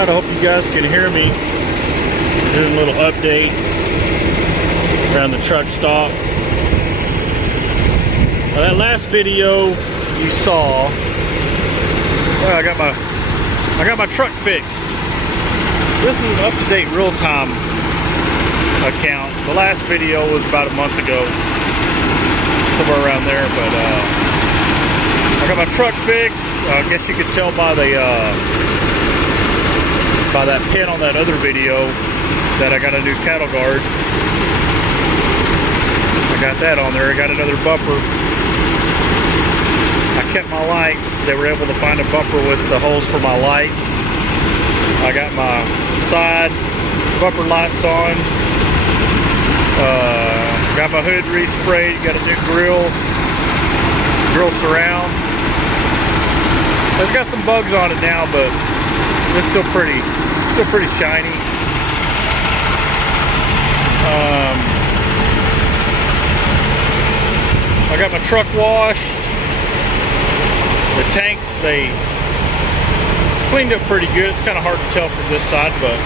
Alright, I hope you guys can hear me. Doing a little update around the truck stop. Now, that last video you saw, well, I got my truck fixed. This is an up-to-date real-time account. The last video was about a month ago, somewhere around there, but I got my truck fixed. I guess you could tell by the by that pin on that other video that I got a new cattle guard. I got that on there. I got another bumper. I kept my lights. They were able to find a bumper with the holes for my lights. I got my side bumper lights on. Got my hood resprayed. Got a new grill surround. It's got some bugs on it now, but it's still pretty shiny. I got my truck washed. The tanks, they cleaned up pretty good. It's kind of hard to tell from this side, but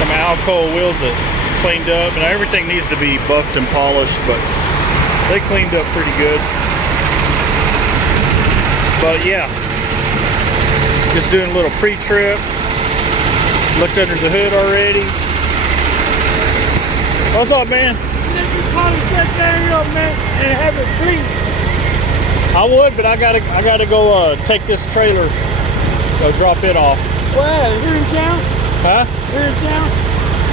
got my Alcoa wheels that cleaned up, and everything needs to be buffed and polished, but they cleaned up pretty good. But yeah, just doing a little pre-trip. Looked under the hood already. What's up, man? Let me polish that thing up, man, and have it clean. I would, but I gotta go take this trailer, go drop it off. Well, here in town? Huh? Here in town?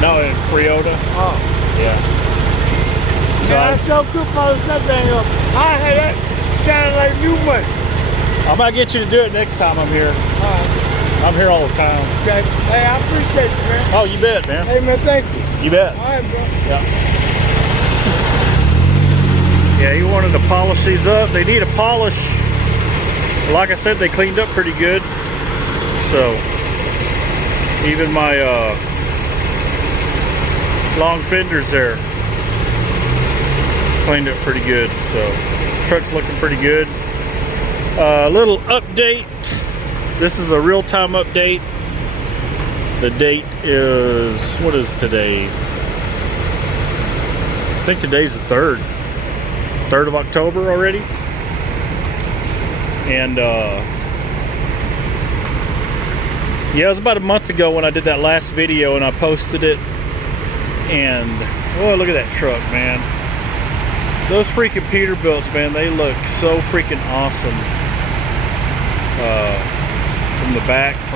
No, in Priota. Oh. Yeah. Yeah, I sure could polish that thing up. I had that shining like new money. I might get you to do it next time I'm here. Alright. I'm here all the time. Okay. Hey, I appreciate you, man. Oh, you bet, man. Hey, man, thank you. You bet. Alright, bro. Yeah. Yeah, you wanted to polish these up. They need a polish. Like I said, they cleaned up pretty good. So, even my long fenders there cleaned up pretty good. So, truck's looking pretty good. Little update. This is a real-time update. The date is, what is today? I think today's the 3rd of October already. And yeah, it was about a month ago when I did that last video and I posted it. And oh, look at that truck, man. Those freaking Peterbilts, man, they look so freaking awesome. From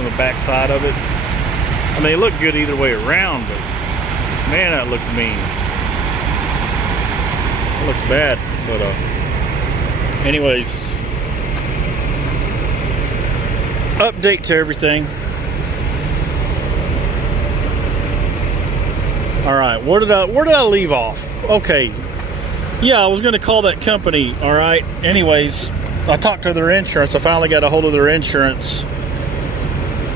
the back side of it. I mean, they look good either way around, but man, that looks mean. It looks bad, but anyways, update to everything. All right, where did I leave off? Okay, yeah, I was going to call that company. All right, anyways, I talked to their insurance. I finally got a hold of their insurance.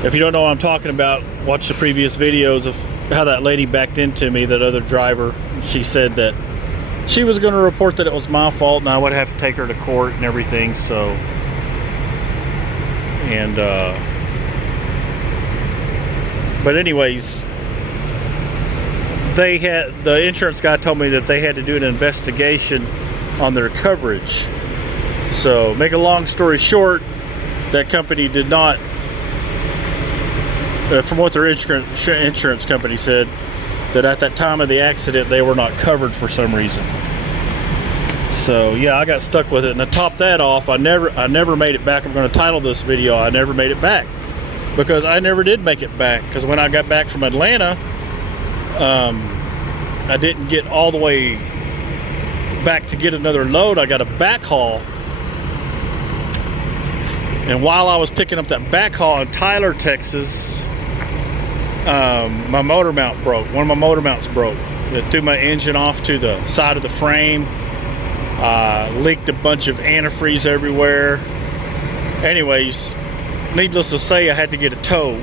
If you don't know what I'm talking about, watch the previous videos of how that lady backed into me, that other driver. She said that she was going to report that it was my fault and I would have to take her to court and everything. So, and but anyways, the insurance guy told me that they had to do an investigation on their coverage. So, make a long story short, that company did not, from what their insurance company said, that at that time of the accident they were not covered for some reason. So yeah, I got stuck with it. And to top that off, I never made it back. I'm going to title this video, I never made it back, because I never did make it back. Because when I got back from Atlanta, I didn't get all the way back to get another load. I got a backhaul, and while I was picking up that backhaul in Tyler, Texas, my motor mount broke. One of my motor mounts broke. It threw my engine off to the side of the frame. Leaked a bunch of antifreeze everywhere. Anyways, needless to say, I had to get a tow.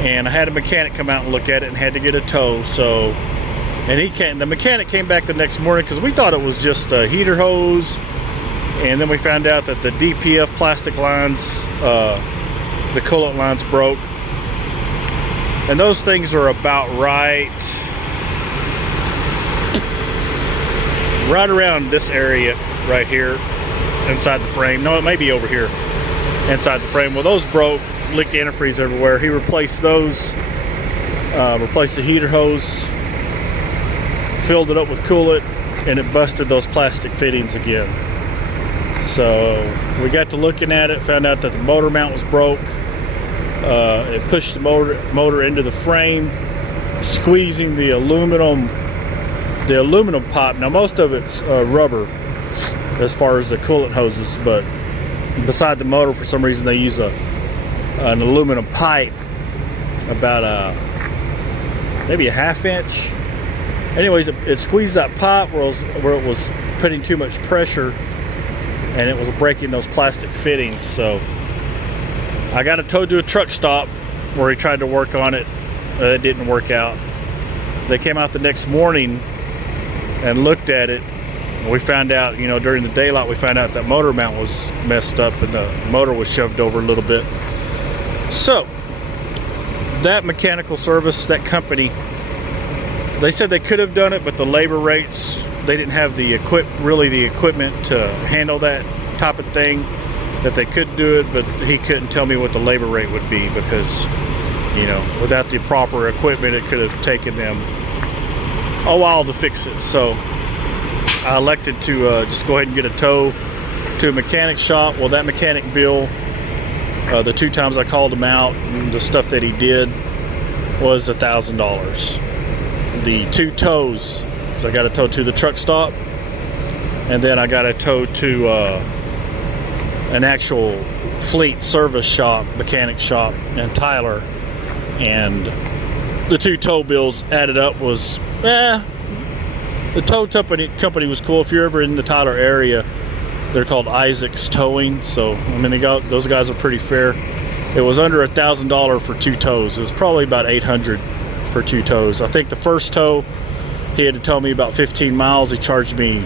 And I had a mechanic come out and look at it and had to get a tow. So, and the mechanic came back the next morning because we thought it was just a heater hose. And then we found out that the DPF plastic lines the coolant line's broke. And those things are about right around this area right here inside the frame. No, it may be over here inside the frame. Well, those broke, leaked antifreeze everywhere. He replaced those, replaced the heater hose, filled it up with coolant, and it busted those plastic fittings again. So we got to looking at it, found out that the motor mount was broke. It pushed the motor into the frame, squeezing the aluminum pipe. Now most of it's rubber as far as the coolant hoses, but beside the motor, for some reason they use an aluminum pipe about maybe a ½ inch. Anyways, it squeezed that pipe where it was putting too much pressure, and it was breaking those plastic fittings. So I got it towed to a truck stop where he tried to work on it. It didn't work out. They came out the next morning and looked at it. We found out, you know, during the daylight, we found out that motor mount was messed up and the motor was shoved over a little bit. So that mechanical service, that company, they said they could have done it, but the labor rates, they didn't have the equipment to handle that type of thing, that they could do it, but he couldn't tell me what the labor rate would be because, you know, without the proper equipment, it could have taken them a while to fix it. So I elected to just go ahead and get a tow to a mechanic shop. Well, that mechanic bill, the 2 times I called him out, and the stuff that he did was $1,000. The 2 tows, because I got a tow to the truck stop, and then I got a tow to an actual fleet service shop, mechanic shop in Tyler, and the 2 tow bills added up was, the tow company was cool. If you're ever in the Tyler area, they're called Isaac's Towing. So I mean, those guys are pretty fair. It was under $1,000 for 2 tows. It was probably about $800 for 2 tows. I think the first tow, he had to tow me about 15 miles. He charged me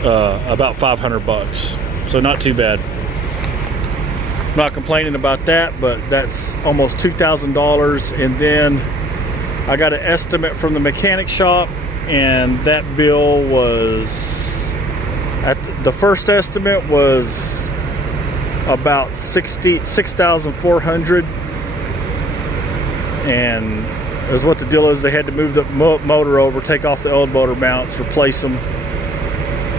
about $500, so not too bad. I'm not complaining about that, but that's almost $2,000. And then I got an estimate from the mechanic shop, and that bill was, the first estimate was about $6,400, and is what the deal is. They had to move the motor over, take off the old motor mounts, replace them.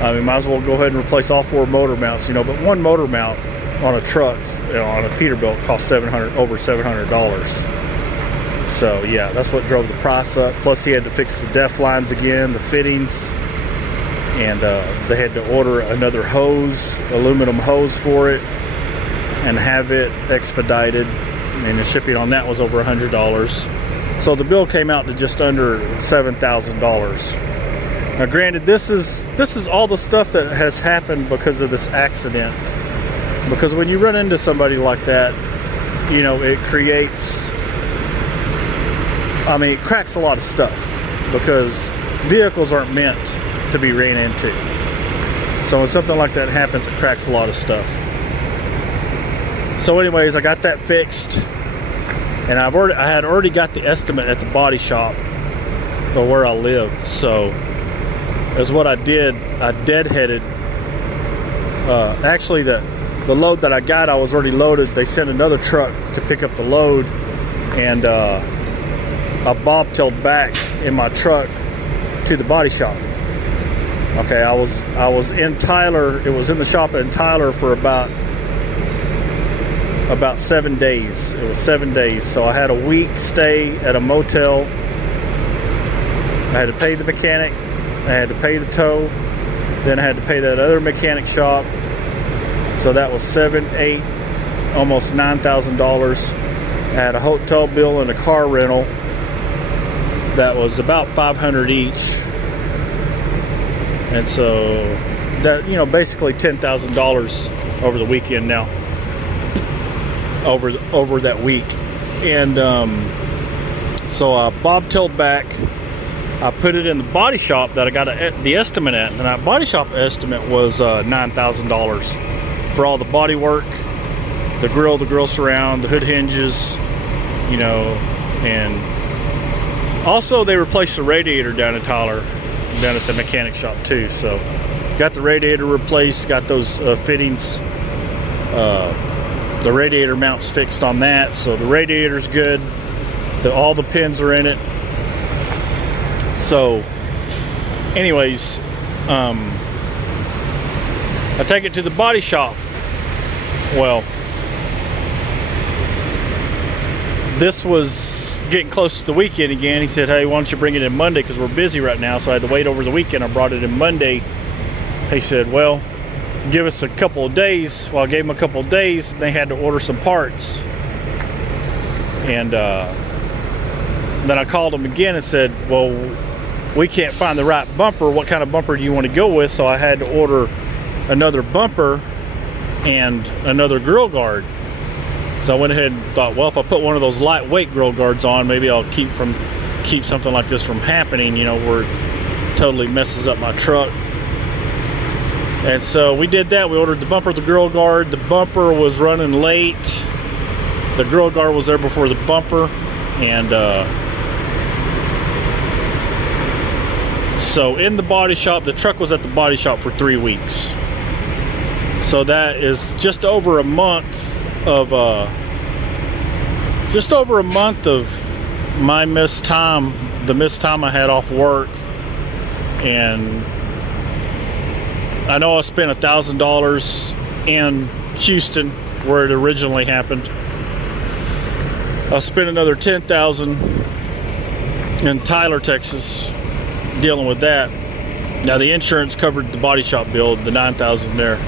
I mean, might as well go ahead and replace all 4 motor mounts, you know. But one motor mount on a truck, you know, on a Peterbilt, costs over $700. So yeah, that's what drove the price up. Plus, he had to fix the def lines again, the fittings, and they had to order another hose, aluminum hose for it, and have it expedited. And the shipping on that was over $100. So the bill came out to just under $7,000. Now, granted, this is all the stuff that has happened because of this accident. Because when you run into somebody like that, you know, it creates, I mean, it cracks a lot of stuff, because vehicles aren't meant to be ran into. So when something like that happens, it cracks a lot of stuff. So anyways, I got that fixed, and I had already got the estimate at the body shop or where I live. So that's what I did. I deadheaded. Actually, the load that I got, I was already loaded. They sent another truck to pick up the load, and I bobtailed back in my truck to the body shop. Okay, I was in Tyler. It was in the shop in Tyler for about 7 days. It was 7 days. So I had a week stay at a motel. I had to pay the mechanic. I had to pay the tow. Then I had to pay that other mechanic shop. So that was $7,000, $8,000, almost $9,000. I had a hotel bill and a car rental. That was about $500 each. And so that, you know, basically $10,000 over the weekend now. Over that week. And so I bobtailed back. I put it in the body shop that I got the estimate at, and that body shop estimate was $9,000 for all the body work, the grill surround, the hood hinges, you know, and also they replaced the radiator down at Tyler, down at the mechanic shop too. So got the radiator replaced, got those fittings, the radiator mounts fixed on that, so the radiator's good. All the pins are in it. So anyways, I take it to the body shop. Well, this was getting close to the weekend again. He said, hey, why don't you bring it in Monday, because we're busy right now. So I had to wait over the weekend. I brought it in Monday. He said, well, give us a couple of days. Well, I gave him a couple of days, and they had to order some parts. And then I called him again and said, well, we can't find the right bumper. What kind of bumper do you want to go with? So I had to order another bumper and another grill guard. So I went ahead and thought, well, if I put one of those lightweight grill guards on, maybe I'll keep something like this from happening, you know, where it totally messes up my truck. And so we did that. We ordered the bumper, the grill guard. The bumper was running late. The grill guard was there before the bumper. And so in the body shop, the truck was at the body shop for 3 weeks. So that is just over a month of my missed time, the missed time I had off work. And I know I spent $1,000 in Houston where it originally happened. I spent another $10,000 in Tyler, Texas, dealing with that. Now the insurance covered the body shop bill, the $9,000 there,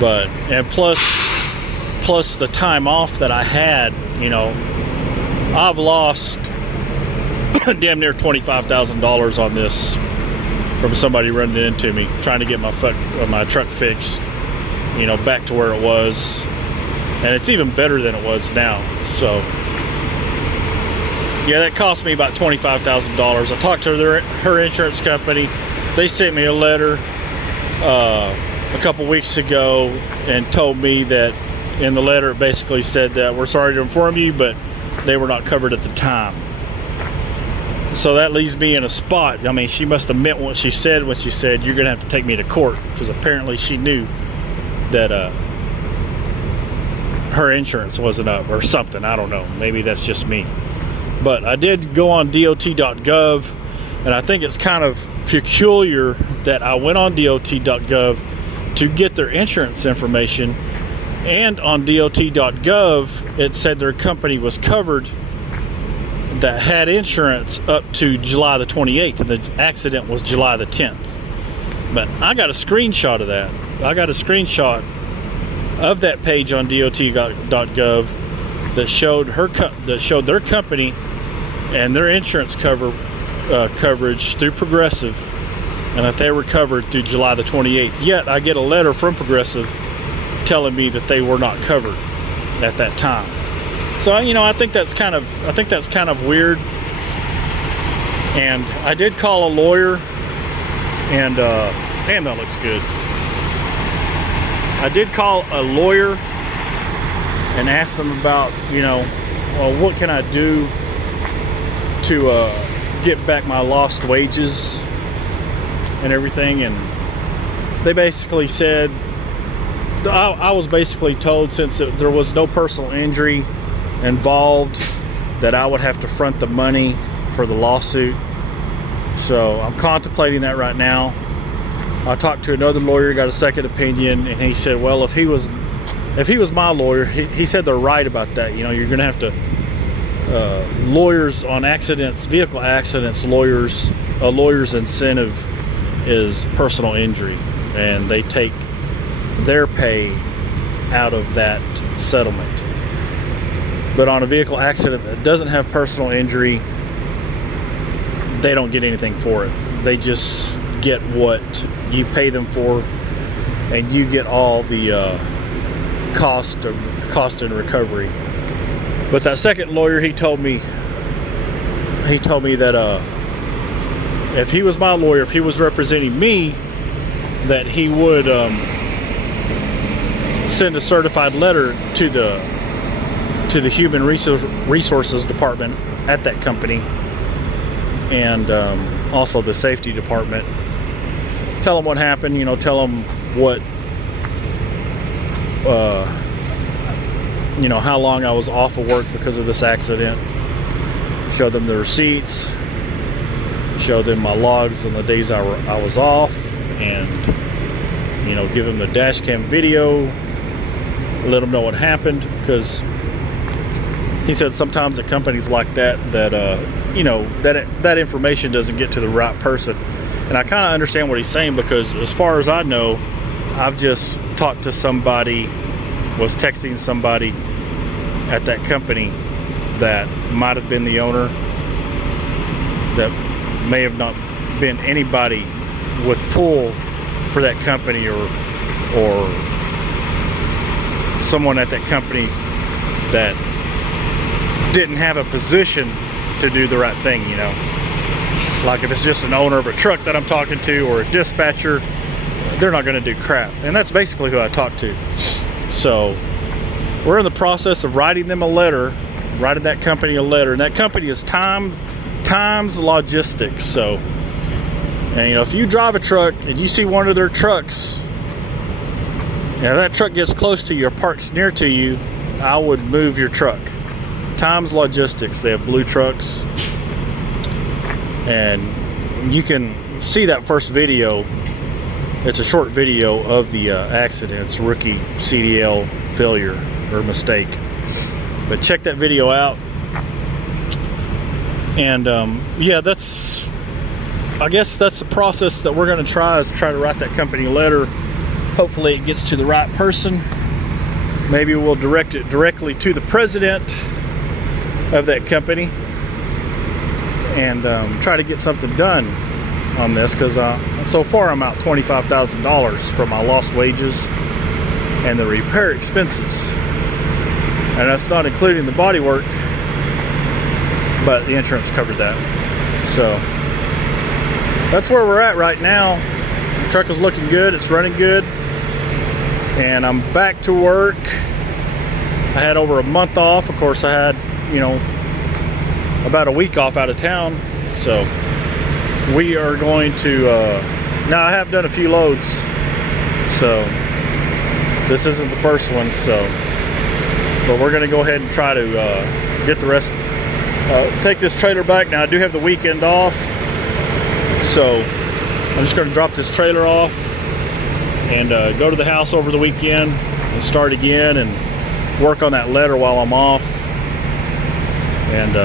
but and plus the time off that I had, you know, I've lost damn near $25,000 on this from somebody running into me trying to get my truck fixed, you know, back to where it was, and it's even better than it was now. So yeah, that cost me about $25,000. I talked to her insurance company. They sent me a letter a couple weeks ago and told me that in the letter it basically said that we're sorry to inform you, but they were not covered at the time. So that leaves me in a spot. I mean, she must have meant what she said when she said you're gonna have to take me to court, because apparently she knew that her insurance wasn't up or something. I don't know, maybe that's just me. But I did go on dot.gov, and I think it's kind of peculiar that I went on dot.gov to get their insurance information, and on dot.gov it said their company was covered that had insurance up to July the 28th, and the accident was July the 10th. But I got a screenshot of that. I got a screenshot of that page on dot.gov that showed their company and their insurance coverage through Progressive, and that they were covered through July the 28th. Yet I get a letter from Progressive telling me that they were not covered at that time. So, you know, I think that's kind of weird. And I did call a lawyer, and damn, that looks good. I did call a lawyer and asked them about, you know, well, what can I do to get back my lost wages and everything. And they basically said, I was basically told, since there was no personal injury involved, that I would have to front the money for the lawsuit. So I'm contemplating that right now. I talked to another lawyer, got a second opinion, and he said, well, if he was my lawyer, he said they're right about that. You know, you're gonna have to lawyers on accidents, vehicle accidents, lawyers, a lawyer's incentive is personal injury, and they take their pay out of that settlement. But on a vehicle accident that doesn't have personal injury, they don't get anything for it. They just get what you pay them for, and you get all the cost and recovery. But that second lawyer, he told me that if he was my lawyer, if he was representing me, that he would send a certified letter to the human resources department at that company, and also the safety department. Tell them what happened, you know, tell them what, you know, how long I was off of work because of this accident. Show them the receipts, show them my logs on the days I was off, and, you know, give them the dash cam video, let them know what happened, because he said sometimes at companies like that, you know, that information doesn't get to the right person. And I kind of understand what he's saying, because as far as I know, I've just talked to somebody, was texting somebody at that company that might have been the owner, that may have not been anybody with pull for that company, or someone at that company that didn't have a position to do the right thing, you know. Like if it's just an owner of a truck that I'm talking to, or a dispatcher, they're not going to do crap. And that's basically who I talked to. So we're in the process of writing them a letter, writing that company a letter. And that company is Times Logistics. So, and you know, if you drive a truck and you see one of their trucks, now that truck gets close to you or parks near to you, I would move your truck. Times Logistics, they have blue trucks. And you can see that first video. It's a short video of the accident. It's rookie CDL failure or mistake. But check that video out. And yeah, I guess that's the process that we're going to try, is try to write that company a letter. Hopefully it gets to the right person. Maybe we'll direct it directly to the president of that company, and try to get something done on this, because so far I'm out $25,000 from my lost wages and the repair expenses, and that's not including the body work, but the insurance covered that. So that's where we're at right now. The truck is looking good, it's running good, and I'm back to work. I had over a month off. Of course, I had, you know, about a week off out of town. So we are going to now I have done a few loads, so this isn't the first one, so but we're going to go ahead and try to get the rest, take this trailer back. Now I do have the weekend off, so I'm just going to drop this trailer off and go to the house over the weekend and start again and work on that letter while I'm off. And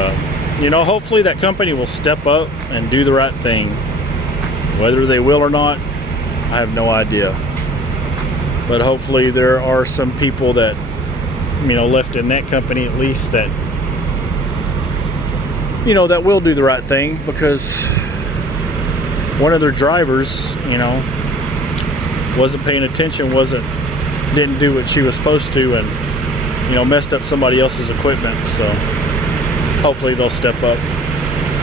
you know, hopefully that company will step up and do the right thing. Whether they will or not, I have no idea. But hopefully there are some people that, you know, left in that company at least, that, you know, that will do the right thing, because one of their drivers, you know, wasn't paying attention, didn't do what she was supposed to, and, you know, messed up somebody else's equipment. So hopefully they'll step up.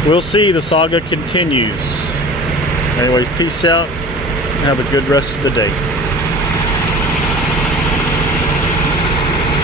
We'll see. The saga continues. Anyways, peace out. Have a good rest of the day.